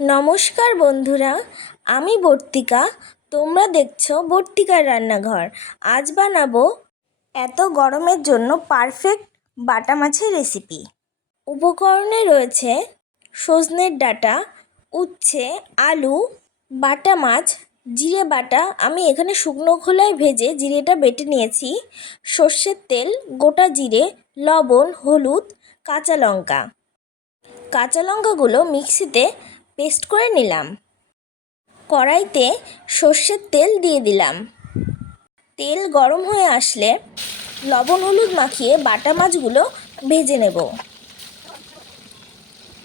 নমস্কার বন্ধুরা, আমি বর্তিকা। তোমরা দেখছো বর্তিকার রান্নাঘর। আজ বানাবো এত গরমের জন্য পারফেক্ট বাটা মাছের রেসিপি। উপকরণে রয়েছে সজনের ডাঁটা, উচ্ছে, আলু, বাটা মাছ, জিরে বাটা। আমি এখানে শুকনো খোলায় ভেজে জিরেটা বেটে নিয়েছি, সর্ষের তেল, গোটা জিরে, লবণ, হলুদ, কাঁচা লঙ্কা। কাঁচা লঙ্কাগুলো মিক্সিতে পেস্ট করে নিলাম। কড়াইতে সর্ষের তেল দিয়ে দিলাম। তেল গরম হয়ে আসলে লবণ হলুদ মাখিয়ে বাটা মাছগুলো ভেজে নেব।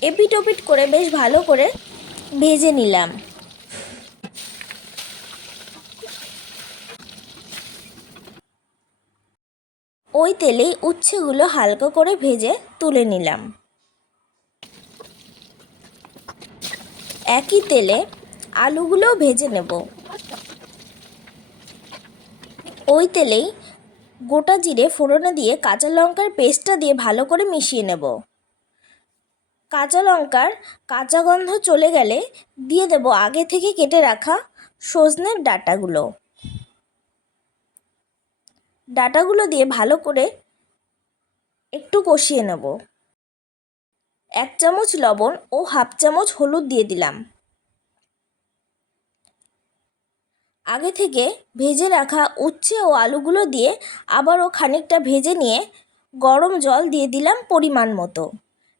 এপিট ওপিট করে বেশ ভালো করে ভেজে নিলাম। ওই তেলেই উচ্ছেগুলো হালকা করে ভেজে তুলে নিলাম। একই তেলে আলুগুলোও ভেজে নেব। ওই তেলেই গোটা জিরে ফোড়নে দিয়ে কাঁচা লঙ্কার পেস্টটা দিয়ে ভালো করে মিশিয়ে নেব। কাঁচা লঙ্কার কাঁচা গন্ধ চলে গেলে দিয়ে দেব আগে থেকে কেটে রাখা সজনের ডাঁটাগুলো দিয়ে ভালো করে একটু কষিয়ে নেব। 1 চামচ লবণ ও হাফ চামচ হলুদ দিয়ে দিলাম। আগে থেকে ভেজে রাখা উচ্ছে ও আলুগুলো দিয়ে আবারও খানিকটা ভেজে নিয়ে গরম জল দিয়ে দিলাম পরিমাণ মতো।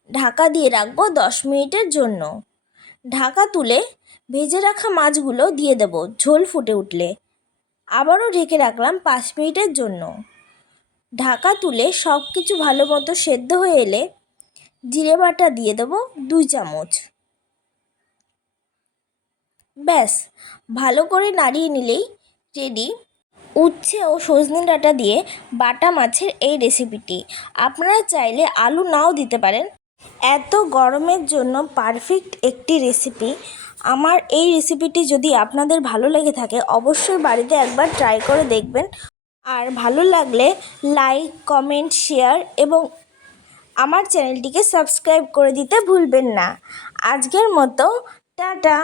ঢাকা দিয়ে রাখবো 10 মিনিটের জন্য। ঢাকা তুলে ভেজে রাখা মাছগুলো দিয়ে দেব ঝোল ফুটে উঠলে। আবারও ঢেকে রাখলাম 5 মিনিটের জন্য। ঢাকা তুলে সব কিছু ভালো মতো সেদ্ধ হয়ে এলে জিরে বাটা দিয়ে দেবো 2 চামচ। ব্যাস, ভালো করে নাড়িয়ে নিলেই রেডি উচ্ছে ও সজনে ডাঁটা দিয়ে বাটা মাছের এই রেসিপিটি। আপনারা চাইলে আলু নাও দিতে পারেন। এত গরমের জন্য পারফেক্ট একটি রেসিপি। আমার এই রেসিপিটি যদি আপনাদের ভালো লেগে থাকে অবশ্যই বাড়িতে একবার ট্রাই করে দেখবেন। আর ভালো লাগলে লাইক, কমেন্ট, শেয়ার এবং আমার চ্যানেলটিকে সাবস্ক্রাইব করে দিতে ভুলবেন না। আজকের মতো টাটা।